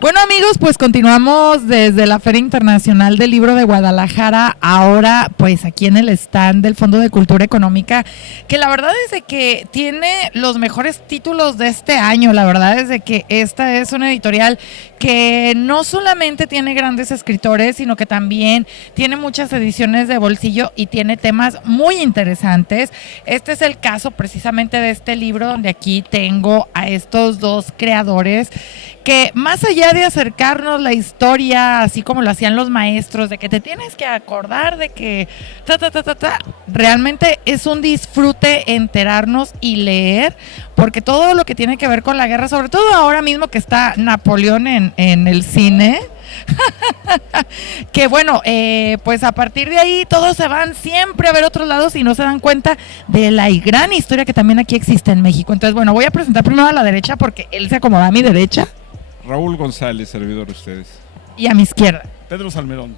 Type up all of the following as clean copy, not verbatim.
Bueno amigos, pues continuamos desde la Feria Internacional del Libro de Guadalajara, ahora pues aquí en el stand del Fondo de Cultura Económica, que la verdad es de que tiene los mejores títulos de este año. La verdad es de que esta es una editorial que no solamente tiene grandes escritores, sino que también tiene muchas ediciones de bolsillo y tiene temas muy interesantes. Este es el caso precisamente de este libro, donde aquí tengo a estos dos creadores que, más allá de acercarnos la historia así como lo hacían los maestros, de que te tienes que acordar de que realmente es un disfrute enterarnos y leer, porque todo lo que tiene que ver con la guerra, sobre todo ahora mismo que está Napoleón en el cine, que bueno, pues a partir de ahí todos se van siempre a ver otros lados y no se dan cuenta de la gran historia que también aquí existe en México. Entonces, bueno, voy a presentar primero a la derecha porque él se acomoda a mi derecha. Raúl González, servidor de ustedes. Y a mi izquierda. Pedro Salmerón.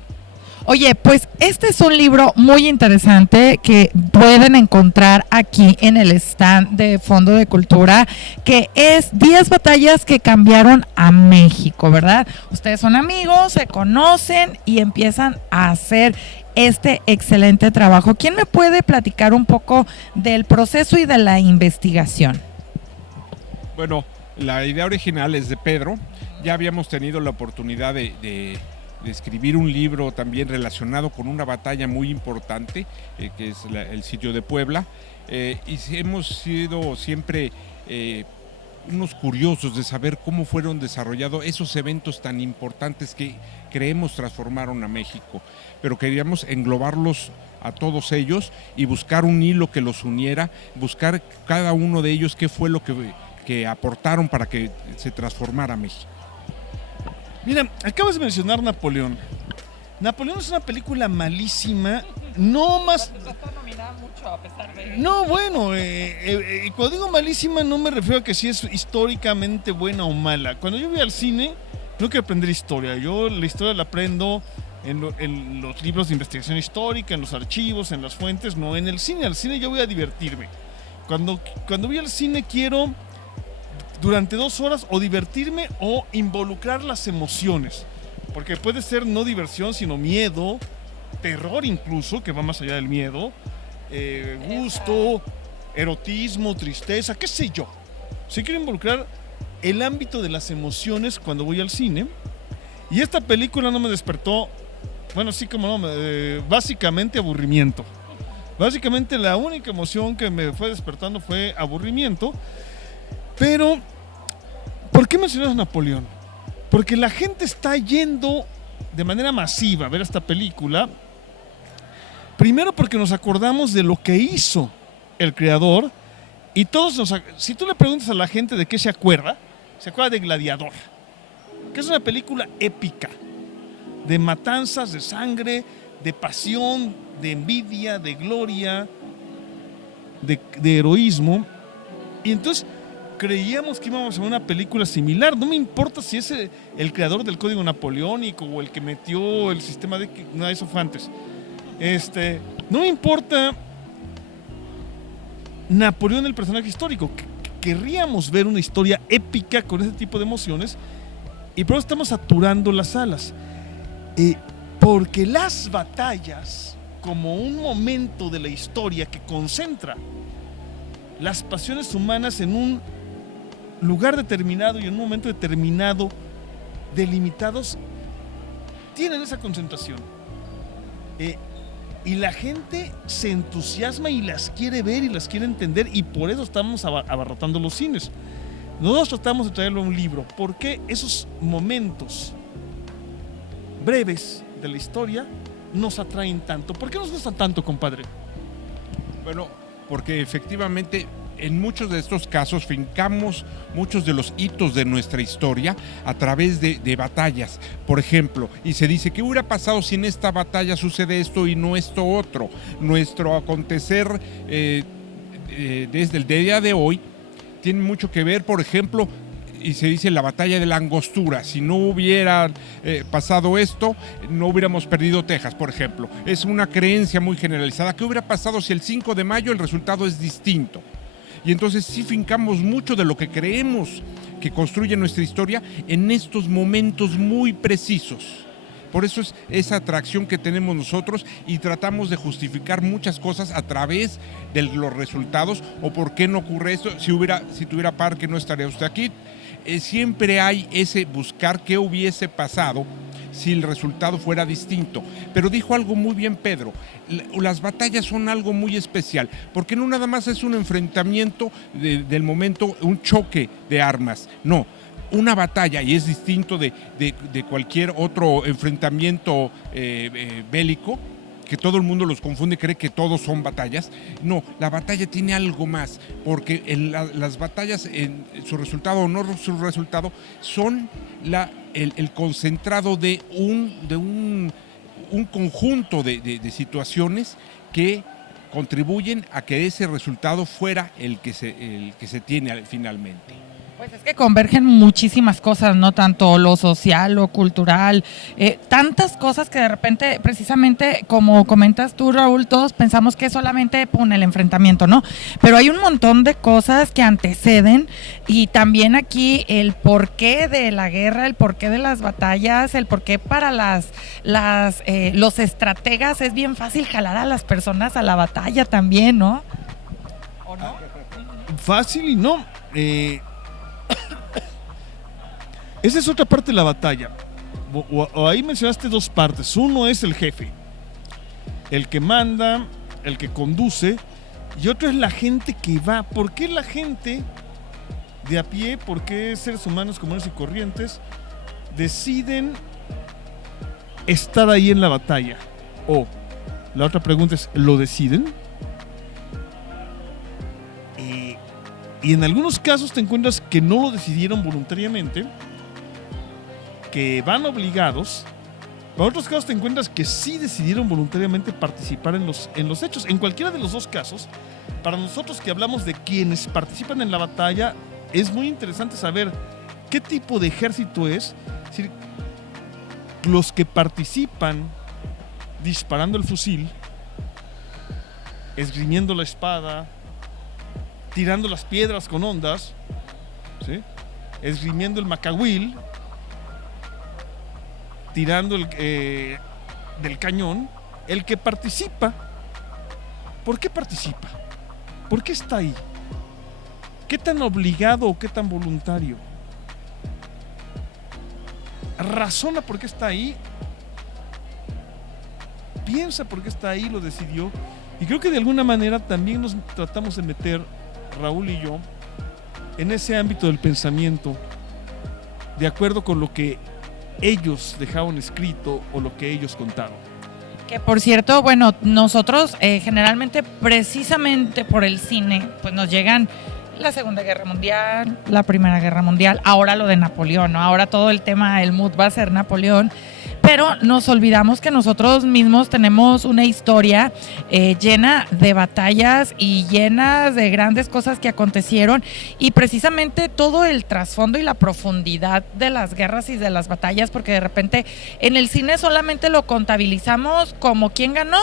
Oye, pues este es un libro muy interesante que pueden encontrar aquí en el stand de Fondo de Cultura, que es 10 batallas que cambiaron a México, ¿verdad? Ustedes son amigos, se conocen y empiezan a hacer este excelente trabajo. ¿Quién me puede platicar un poco del proceso y de la investigación? Bueno, la idea original es de Pedro. Ya habíamos tenido la oportunidad de escribir un libro también relacionado con una batalla muy importante, que es el sitio de Puebla, y hemos sido siempre unos curiosos de saber cómo fueron desarrollados esos eventos tan importantes que creemos transformaron a México, pero queríamos englobarlos a todos ellos y buscar un hilo que los uniera, buscar cada uno de ellos qué fue lo que aportaron para que se transformara México. Mira, acabas de mencionar Napoleón. Napoleón es una película malísima, no más... Está nominada mucho a pesar de... No, bueno, cuando digo malísima no me refiero a que si es históricamente buena o mala. Cuando yo voy al cine, no quiero aprender historia. Yo la historia la aprendo en los libros de investigación histórica, en los archivos, en las fuentes, no en el cine. Al cine yo voy a divertirme. Cuando voy al cine quiero... durante 2 horas o divertirme o involucrar las emociones, porque puede ser no diversión sino miedo, terror incluso, que va más allá del miedo, gusto, erotismo, tristeza, qué sé yo. Sí quiero involucrar el ámbito de las emociones cuando voy al cine, y esta película no me despertó, bueno, sí como no, básicamente aburrimiento. Básicamente la única emoción que me fue despertando fue aburrimiento. Pero, ¿por qué mencionas Napoleón? Porque la gente está yendo de manera masiva a ver esta película. Primero porque nos acordamos de lo que hizo el creador. Y si tú le preguntas a la gente de qué se acuerda de Gladiador, que es una película épica, de matanzas, de sangre, de pasión, de envidia, de gloria, de heroísmo. Y entonces... creíamos que íbamos a ver una película similar. No me importa si es el creador del Código Napoleónico o el que metió el sistema de... No, eso fue antes. No me importa Napoleón, el personaje histórico. Querríamos ver una historia épica con ese tipo de emociones, y por eso estamos saturando las salas. Porque las batallas, como un momento de la historia que concentra las pasiones humanas en un lugar determinado y en un momento determinado, delimitados, tienen esa concentración. Y la gente se entusiasma y las quiere ver y las quiere entender, y por eso estamos abarrotando los cines. Nosotros tratamos de traerlo a un libro, porque esos momentos breves de la historia nos atraen tanto. ¿Por qué nos gustan tanto, compadre? Bueno, porque efectivamente en muchos de estos casos fincamos muchos de los hitos de nuestra historia a través de batallas, por ejemplo, y se dice, ¿qué hubiera pasado si en esta batalla sucede esto y no esto otro? Nuestro acontecer desde el día de hoy tiene mucho que ver, por ejemplo, y se dice la batalla de la Angostura. Si no hubiera pasado esto, no hubiéramos perdido Texas, por ejemplo. Es una creencia muy generalizada. ¿Qué hubiera pasado si el 5 de mayo el resultado es distinto? Y entonces sí fincamos mucho de lo que creemos que construye nuestra historia en estos momentos muy precisos. Por eso es esa atracción que tenemos nosotros y tratamos de justificar muchas cosas a través de los resultados o por qué no ocurre esto. Si tuviera parque no estaría usted aquí. Siempre hay ese buscar qué hubiese pasado si el resultado fuera distinto. Pero dijo algo muy bien Pedro, las batallas son algo muy especial, porque no nada más es un enfrentamiento del momento, un choque de armas, no. Una batalla, y es distinto de cualquier otro enfrentamiento bélico, que todo el mundo los confunde, cree que todos son batallas. No, la batalla tiene algo más, porque las batallas, en su resultado o no su resultado, son el concentrado de un conjunto de situaciones que contribuyen a que ese resultado fuera el que se tiene finalmente. Pues es que convergen muchísimas cosas, ¿no? Tanto lo social, lo cultural, tantas cosas que de repente, precisamente como comentas tú, Raúl, todos pensamos que es solamente el enfrentamiento, ¿no? Pero hay un montón de cosas que anteceden y también aquí el porqué de la guerra, el porqué de las batallas, el porqué para los estrategas es bien fácil jalar a las personas a la batalla también, ¿no? ¿O no? Fácil y no. Esa es otra parte de la batalla. O ahí mencionaste dos partes. Uno es el jefe, el que manda, el que conduce, y otro es la gente que va. ¿Por qué la gente de a pie, por qué seres humanos comunes y corrientes deciden estar ahí en la batalla? O la otra pregunta es, ¿lo deciden? Y en algunos casos te encuentras que no lo decidieron voluntariamente, que van obligados. En otros casos te encuentras que sí decidieron voluntariamente participar en los hechos. En cualquiera de los dos casos, para nosotros que hablamos de quienes participan en la batalla, es muy interesante saber qué tipo de ejército es. Es decir, los que participan disparando el fusil, esgrimiendo la espada, tirando las piedras con ondas, ¿sí? Esgrimiendo el macahuil, tirando del cañón. El que participa, ¿por qué participa? ¿Por qué está ahí? ¿Qué tan obligado o qué tan voluntario? Razona por qué está ahí, piensa por qué está ahí, lo decidió. Y creo que de alguna manera también nos tratamos de meter, Raúl y yo, en ese ámbito del pensamiento, de acuerdo con lo que ellos dejaron escrito o lo que ellos contaron. Que por cierto, bueno, nosotros generalmente, precisamente por el cine, pues nos llegan la Segunda Guerra Mundial, la Primera Guerra Mundial, ahora lo de Napoleón, ¿no? Ahora todo el tema, el mood va a ser Napoleón. Pero nos olvidamos que nosotros mismos tenemos una historia llena de batallas y llena de grandes cosas que acontecieron, y precisamente todo el trasfondo y la profundidad de las guerras y de las batallas, porque de repente en el cine solamente lo contabilizamos como quién ganó,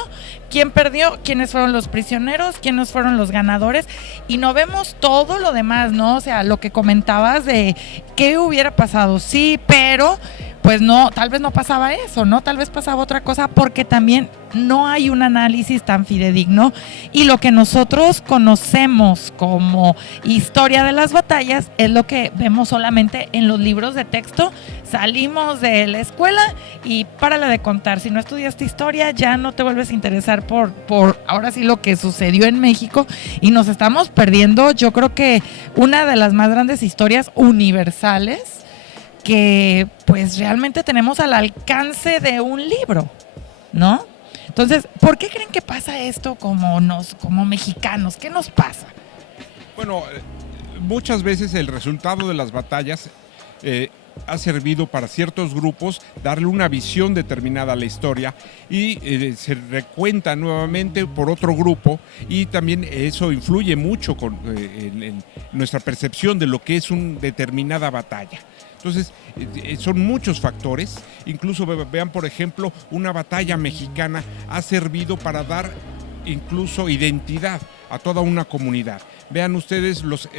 quién perdió, quiénes fueron los prisioneros, quiénes fueron los ganadores, y no vemos todo lo demás, ¿no? O sea, lo que comentabas de qué hubiera pasado, sí, pero pues no, tal vez no pasaba eso, ¿no? Tal vez pasaba otra cosa, porque también no hay un análisis tan fidedigno, y lo que nosotros conocemos como historia de las batallas es lo que vemos solamente en los libros de texto. Salimos de la escuela y párale de contar. Si no estudiaste historia, ya no te vuelves a interesar por ahora sí lo que sucedió en México, y nos estamos perdiendo, yo creo que una de las más grandes historias universales que pues realmente tenemos al alcance de un libro, ¿no? Entonces, ¿por qué creen que pasa esto como mexicanos? ¿Qué nos pasa? Bueno, muchas veces el resultado de las batallas ha servido para ciertos grupos darle una visión determinada a la historia, y se recuenta nuevamente por otro grupo, y también eso influye mucho en nuestra percepción de lo que es una determinada batalla. Entonces, son muchos factores. Incluso vean, por ejemplo, una batalla mexicana ha servido para dar incluso identidad a toda una comunidad. Vean ustedes los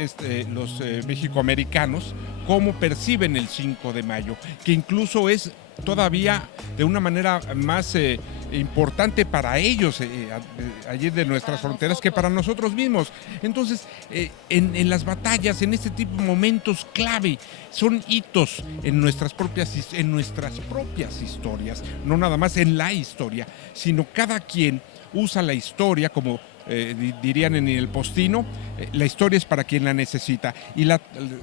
mexicoamericanos cómo perciben el 5 de mayo, que incluso es todavía de una manera más importante para ellos allí de nuestras fronteras que para nosotros mismos. Entonces, en las batallas, en este tipo de momentos clave, son hitos en nuestras propias historias, no nada más en la historia, sino cada quien usa la historia como dirían en el postino, la historia es para quien la necesita y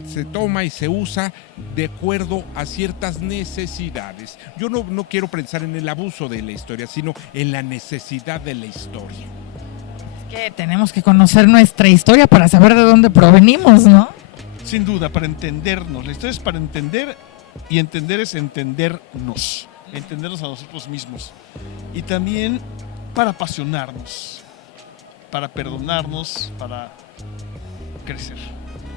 se toma y se usa de acuerdo a ciertas necesidades. Yo no quiero pensar en el abuso de la historia, sino en la necesidad de la historia. Es que tenemos que conocer nuestra historia para saber de dónde provenimos, ¿no? Sin duda, para entendernos. La historia es para entender, y entender es entendernos a nosotros mismos. Y también para apasionarnos, para perdonarnos, para crecer.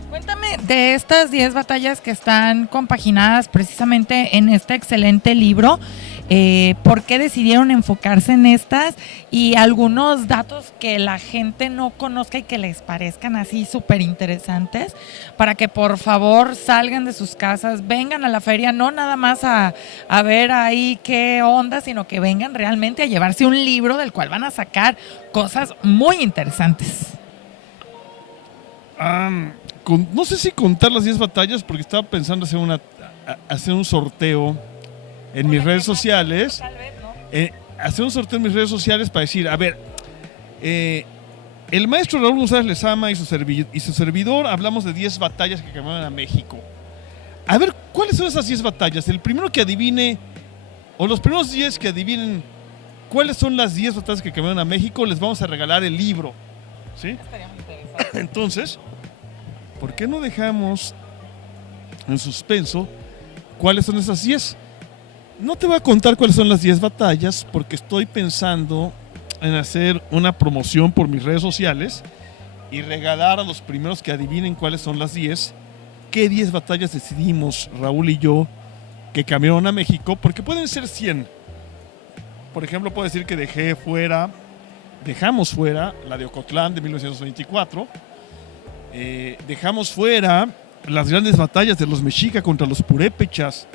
Cuéntame de estas 10 batallas que están compaginadas precisamente en este excelente libro. ¿Por qué decidieron enfocarse en estas? Y algunos datos que la gente no conozca y que les parezcan así súper interesantes, para que por favor salgan de sus casas, vengan a la feria, no nada más a ver ahí qué onda, sino que vengan realmente a llevarse un libro del cual van a sacar cosas muy interesantes. No sé si contar las 10 batallas, porque estaba pensando hacer un sorteo en mis redes sociales. Tal vez, ¿no? Hacer un sorteo en mis redes sociales para decir, a ver, el maestro Raúl González Lezama y su servidor hablamos de 10 batallas que cambiaron a México. A ver, ¿cuáles son esas 10 batallas? El primero que adivine, o los primeros 10 que adivinen cuáles son las 10 batallas que cambiaron a México, les vamos a regalar el libro. ¿Sí? Estaría muy interesante. Entonces, ¿por qué no dejamos en suspenso cuáles son esas 10? No te voy a contar cuáles son las 10 batallas porque estoy pensando en hacer una promoción por mis redes sociales y regalar a los primeros que adivinen cuáles son las 10. ¿Qué 10 batallas decidimos Raúl y yo que cambiaron a México? Porque pueden ser 100. Por ejemplo, puedo decir que dejamos fuera la de Ocotlán de 1924. Dejamos fuera las grandes batallas de los mexicas contra los purépechas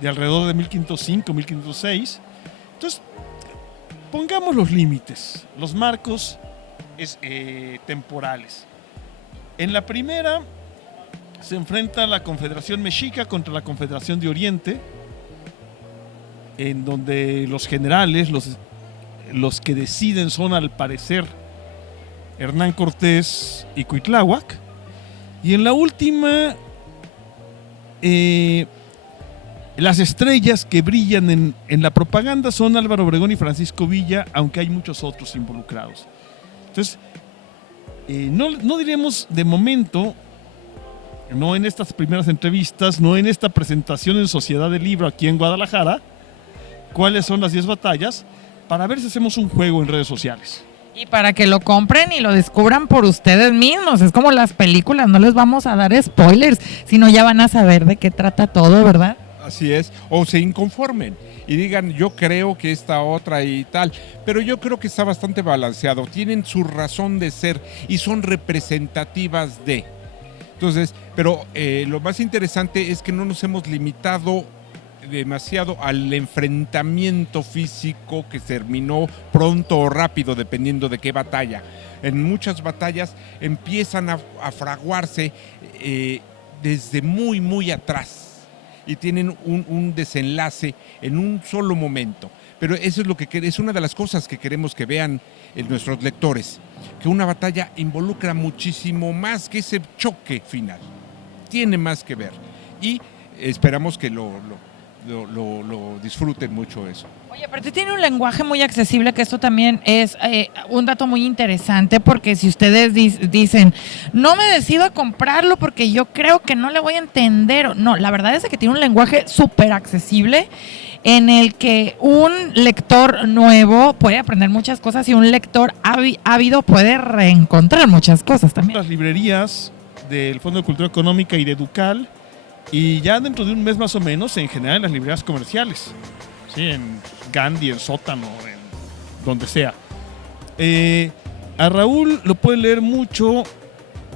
de alrededor de 1505, 1506. Entonces, pongamos los límites, los marcos temporales. En la primera se enfrenta la Confederación Mexica contra la Confederación de Oriente, en donde los generales, los que deciden son al parecer Hernán Cortés y Cuitláhuac. Y en la última, las estrellas que brillan en la propaganda son Álvaro Obregón y Francisco Villa, aunque hay muchos otros involucrados. Entonces, no diremos de momento, no en estas primeras entrevistas, no en esta presentación en Sociedad del Libro aquí en Guadalajara, cuáles son las 10 batallas, para ver si hacemos un juego en redes sociales. Y para que lo compren y lo descubran por ustedes mismos. Es como las películas, no les vamos a dar spoilers, sino ya van a saber de qué trata todo, ¿verdad? Así es, o se inconformen y digan, yo creo que esta otra y tal, pero yo creo que está bastante balanceado, tienen su razón de ser y son representativas de. Entonces, pero lo más interesante es que no nos hemos limitado demasiado al enfrentamiento físico que terminó pronto o rápido, dependiendo de qué batalla. En muchas batallas empiezan a fraguarse desde muy, muy atrás y tienen un desenlace en un solo momento. Pero eso es lo que es una de las cosas que queremos que vean nuestros lectores, que una batalla involucra muchísimo más que ese choque final. Tiene más que ver y esperamos que lo disfruten mucho eso. Oye, pero tiene un lenguaje muy accesible, que esto también es un dato muy interesante, porque si ustedes dicen, no me decido a comprarlo porque yo creo que no le voy a entender, no, la verdad es que tiene un lenguaje súper accesible en el que un lector nuevo puede aprender muchas cosas y un lector ávido puede reencontrar muchas cosas también. Las librerías del Fondo de Cultura Económica y de Educal, y ya dentro de un mes más o menos, en general en las librerías comerciales, ¿sí? En Gandhi, en Sótano, en donde sea. A Raúl lo puede leer mucho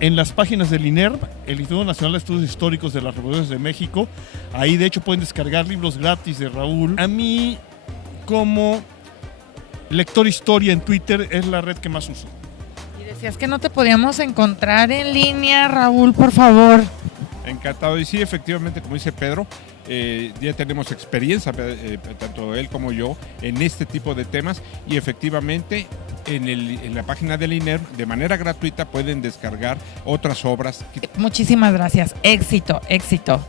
en las páginas del INERV, el Instituto Nacional de Estudios Históricos de las Revoluciones de México. Ahí de hecho pueden descargar libros gratis de Raúl. A mí, como lector historia en Twitter, es la red que más uso. Y decías que no te podíamos encontrar en línea, Raúl, por favor. Encantado. Y sí, efectivamente, como dice Pedro, ya tenemos experiencia, tanto él como yo, en este tipo de temas, y efectivamente en la página del INER, de manera gratuita, pueden descargar otras obras. Muchísimas gracias. Éxito, éxito.